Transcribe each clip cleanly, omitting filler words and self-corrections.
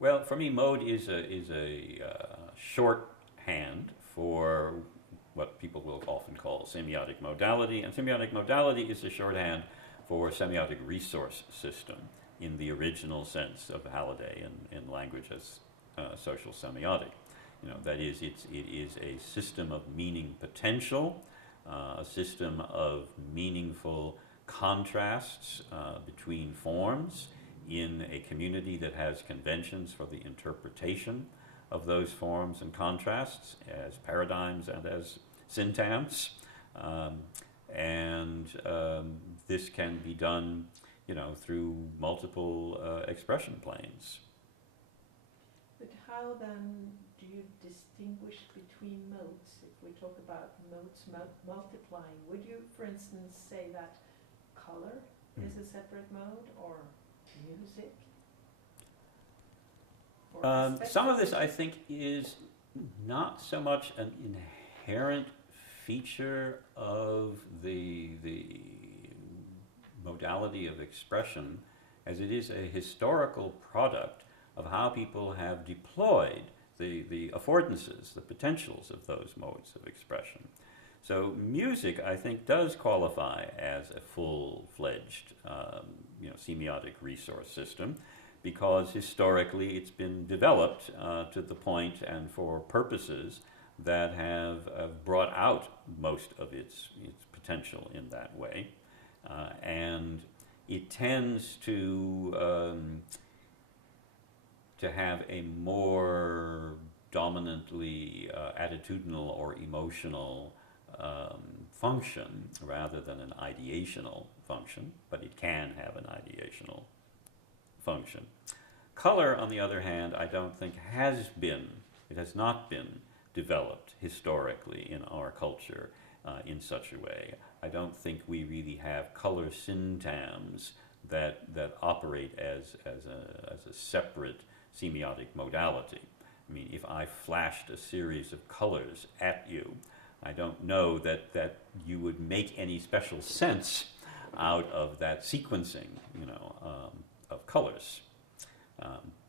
Well, for me, mode is a shorthand for what people will often call semiotic modality, and semiotic modality is a shorthand for semiotic resource system in the original sense of Halliday in language as social semiotic. You know, that is, it is a system of meaning potential, a system of meaningful contrasts between forms in a community that has conventions for the interpretation of those forms and contrasts as paradigms and as syntagms. Um, and this can be done, you know, through multiple expression planes. But how then do you distinguish between modes? If we talk about modes multiplying, would you, for instance, say that color is a separate mode, or music? Or Some of this, I think, is not so much an inherent feature of the modality of expression as it is a historical product of how people have deployed the affordances, the potentials of those modes of expression. So music, I think, does qualify as a full-fledged, semiotic resource system, because historically it's been developed to the point and for purposes that have brought out most of its potential in that way. And it tends to have a more dominantly attitudinal or emotional function rather than an ideational function, but it can have an ideational function. Color, on the other hand, I don't think it has not been developed historically in our culture in such a way. I don't think we really have color syntagms that operate as a separate semiotic modality. I mean, if I flashed a series of colors at you, I don't know that you would make any special sense out of that sequencing, of colors.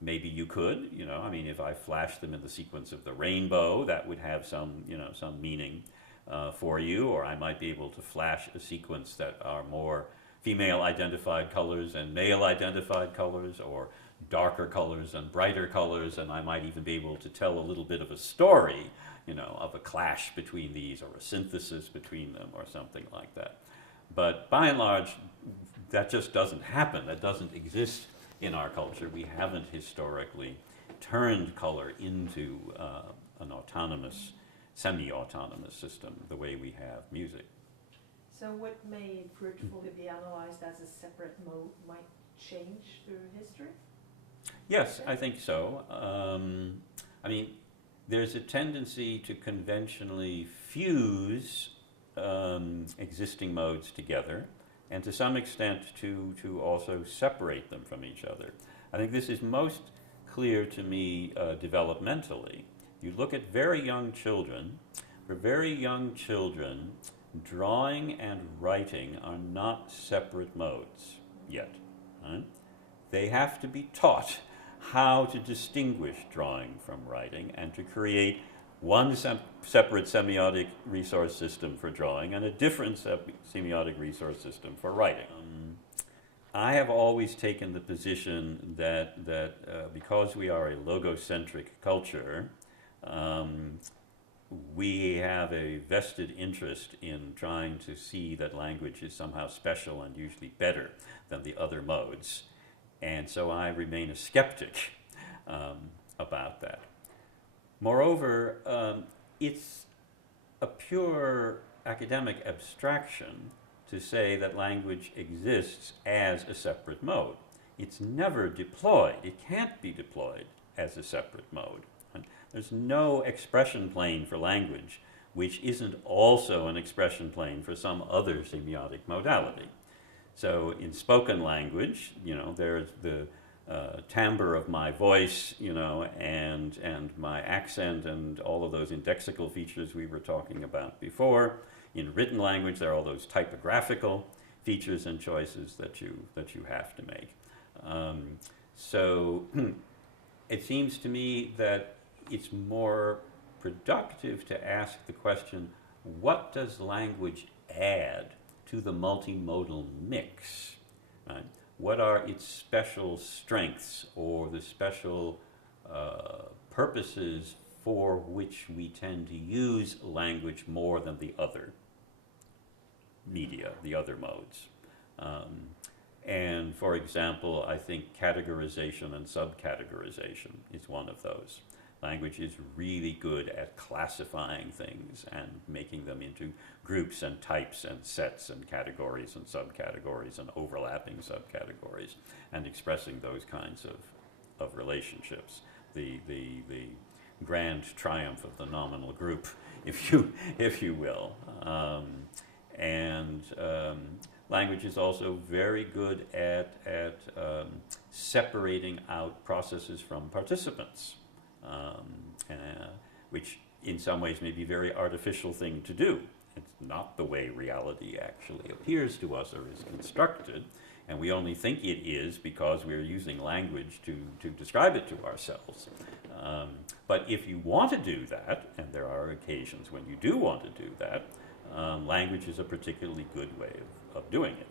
Maybe you could, I mean, if I flashed them in the sequence of the rainbow, that would have some meaning for you, or I might be able to flash a sequence that are more female-identified colors and male-identified colors, or darker colors and brighter colors, and I might even be able to tell a little bit of a story, of a clash between these, or a synthesis between them, or something like that. But by and large, that just doesn't happen. That doesn't exist in our culture. We haven't historically turned color into an autonomous, semi-autonomous system the way we have music. So what may fruitfully be analyzed as a separate mode might change through history? Yes, I think so. I mean, there's a tendency to conventionally fuse existing modes together, and to some extent to also separate them from each other. I think this is most clear to me developmentally. You look at very young children. For very young children, drawing and writing are not separate modes yet. Right? They have to be taught how to distinguish drawing from writing and to create one separate semiotic resource system for drawing and a different semiotic resource system for writing. I have always taken the position that because we are a logocentric culture, we have a vested interest in trying to see that language is somehow special and usually better than the other modes. And so I remain a skeptic about that. Moreover, it's a pure academic abstraction to say that language exists as a separate mode. It's never deployed. It can't be deployed as a separate mode. There's no expression plane for language which isn't also an expression plane for some other semiotic modality. So in spoken language, there's the timbre of my voice, and my accent and all of those indexical features we were talking about before. In written language, there are all those typographical features and choices that you have to make. So it seems to me that it's more productive to ask the question, what does language add to the multimodal mix? Right? What are its special strengths or the special purposes for which we tend to use language more than the other media, the other modes? And for example, I think categorization and subcategorization is one of those. Language is really good at classifying things and making them into groups and types and sets and categories and subcategories and overlapping subcategories and expressing those kinds of relationships. The grand triumph of the nominal group, if you will. Language is also very good at separating out processes from participants, which in some ways may be a very artificial thing to do. It's not the way reality actually appears to us or is constructed, and we only think it is because we're using language to describe it to ourselves. But if you want to do that, and there are occasions when you do want to do that, language is a particularly good way of doing it.